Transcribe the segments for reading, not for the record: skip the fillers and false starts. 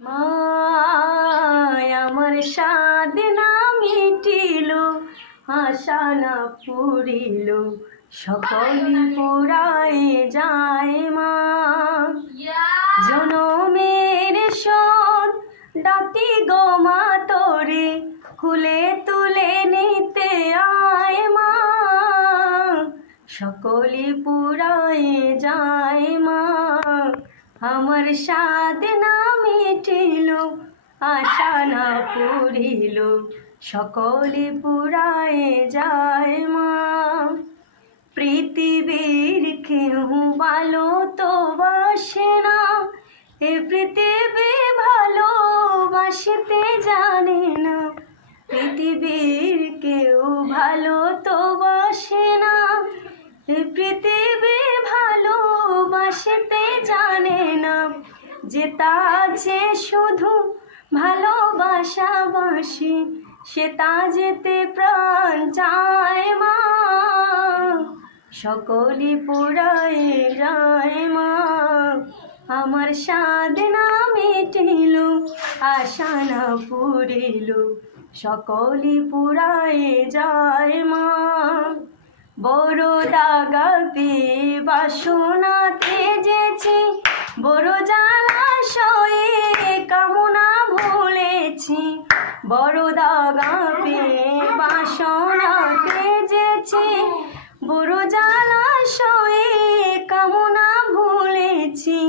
মায় আমার সাধনা মিটিল, আশা না পুরিল, সকল পুরায় যায় মা। জনমের শোধ ডাকি গো মা তোরে, কুলে তুলে নিতে আয় মা। সকলি পুরায় যায় মা, আমার সাধনা মিটিল, আশা না পুরিল, সকলে পুরায় যায় মা। পৃথিবীর কেউ ভালো তো বাসে না, এ পৃথিবী ভালোবাসতে জানে না। পৃথিবীর কেউ ভালো তো বাসে না, এ পৃথিবী ভালোবাসতে জানে না। যেটা আছে শুধু ভালোবাসাবাসি, সেটা যেতে প্রাণ চায় মা। সকলি পুরায় যায় মা, আমার সাধনা মিটিল, আশা না পুরিল, সকলি পুরায় যায় মা। বড় দাগা পেয়ে বাসনা তেজেছি, বড় জলাশয়ে কামনা ভুলেছি। বড় দাগা পেয়ে বাসনা তেজেছি, বড় জলাশয়ে কামনা ভুলেছি।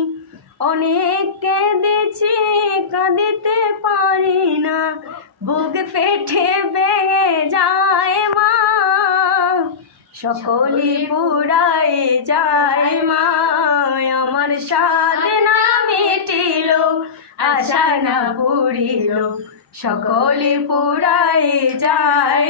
অনেক কেঁদেছি কাঁদিতে পারি না, বুক পেটে বেয়ে যায় মা। সকলি পুরায় যায় মা, আমার সাধনা মিটিল, আশা না পুরিল, সকলি পুরায় যায়